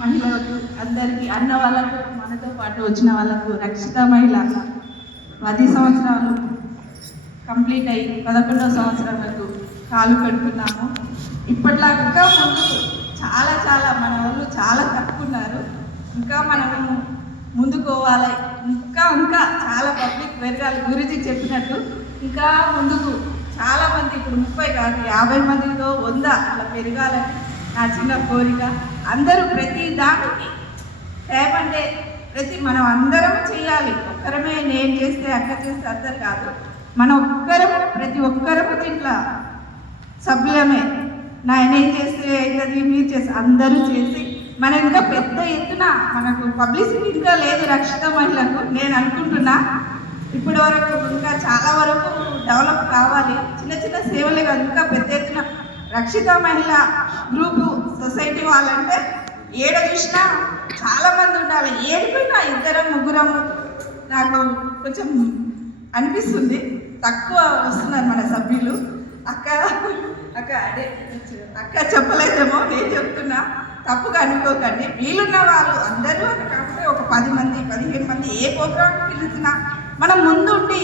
మహిళలకు అందరికీ అన్న వాళ్ళకు మనతో పాటు వచ్చిన వాళ్ళకు రక్షిత మహిళ 10 సంవత్సరాలు కంప్లీట్ అయ్యి 11వ సంవత్సరాలకు కాలు పెడుతున్నాము. ఇప్పటిలాగా ముందు చాలా మన వాళ్ళు చాలా తప్పుకున్నారు. ఇంకా మనము ముందుకు పోవాలి, ఇంకా చాలా పబ్లిక్ పెరగాలి. గురించి చెప్పినట్టు ఇంకా ముందుకు చాలామంది ఇప్పుడు 30 కాదు 50 మందితో 100 అలా పెరగాలని నా చిన్న కోరిక. అందరూ ప్రతి దానికి ఏమంటే మనం అందరం చేయాలి. ఒక్కరమే నేను చేస్తే అక్క చేస్తే అందరు కాదు, మన ప్రతి ఒక్కరము దీంట్లో సభ్యులమే. నేనేం చేస్తే అవుతుంది, మీరు చేస్తే అందరూ చేసి మనం ఇంకా పెద్ద ఎత్తున మనకు పబ్లిసిటీ ఇంకా లేదు రక్షిత మహిళకు. నేను అనుకుంటున్నా ఇప్పటి వరకు ఇంకా చాలా వరకు డెవలప్ కావాలి. చిన్న సేవలే కాదు, ఇంకా పెద్ద ఎత్తున రక్షిత మహిళ గ్రూపు సొసైటీ వాళ్ళంటే ఏడ చూసినా చాలామంది ఉండాలి. ఏడిపోయినా 2 3 నాకు కొంచెం అనిపిస్తుంది, తక్కువ వస్తున్నారు మన సభ్యులు. అక్క చెప్పలేదేమో, నేను చెప్తున్నా, తప్పుగా అనుకోకండి. వీలున్న వాళ్ళు అందరూ కాకపోతే ఒక 10 మంది 15 మంది ఏ ప్రోగ్రాంకి పిలిచినా మనం ముందుండి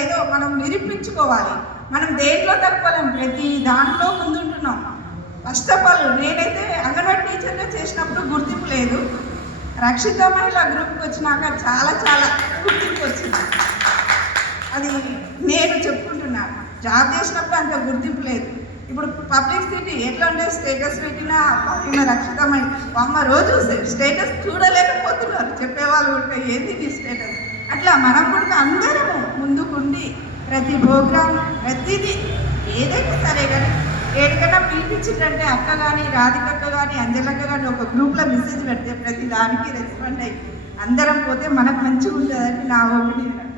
ఏదో మనం నిరూపించుకోవాలి. మనం దేంట్లో తక్కువలేం, ప్రతి దాంట్లో ముందుంటున్నాం. ఫస్ట్ ఆఫ్ ఆల్ నేనైతే అంగన్వాడీ టీచర్గా చేసినప్పుడు గుర్తింపు లేదు. రక్షిత మహిళ గ్రూప్కి వచ్చినాక చాలా గుర్తింపు వచ్చింది. అది నేను చెప్పుకుంటున్నాను. జాబ్ చేసినప్పుడు అంత గుర్తింపు లేదు. ఇప్పుడు పబ్లిసిటీ ఎట్లా ఉంటే స్టేటస్ పెట్టినా రక్షిత మహిళ అమ్మ రోజు స్టేటస్ చూడలేకపోతున్నారు చెప్పేవాళ్ళు కూడా, ఏంది నీ స్టేటస్. అట్లా మనం కూడా అందరము ముందుకుండి ప్రతి ప్రోగ్రామ్ ప్రతిదీ ఏదైనా సరే కానీ ఏడికైనా పిలిపించిందంటే అక్క కానీ రాధికక్క కానీ అంజలక్క కానీ ఒక గ్రూప్లో మెసేజ్ పెడితే ప్రతి దానికి రెస్పాండ్ అయ్యి అందరం పోతే మనకు మంచిగా ఉంటుందని నా ఒపీనియన్.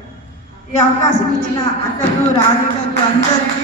ఈ అవకాశం ఇచ్చిన అక్కకు రాధికకు అందరికీ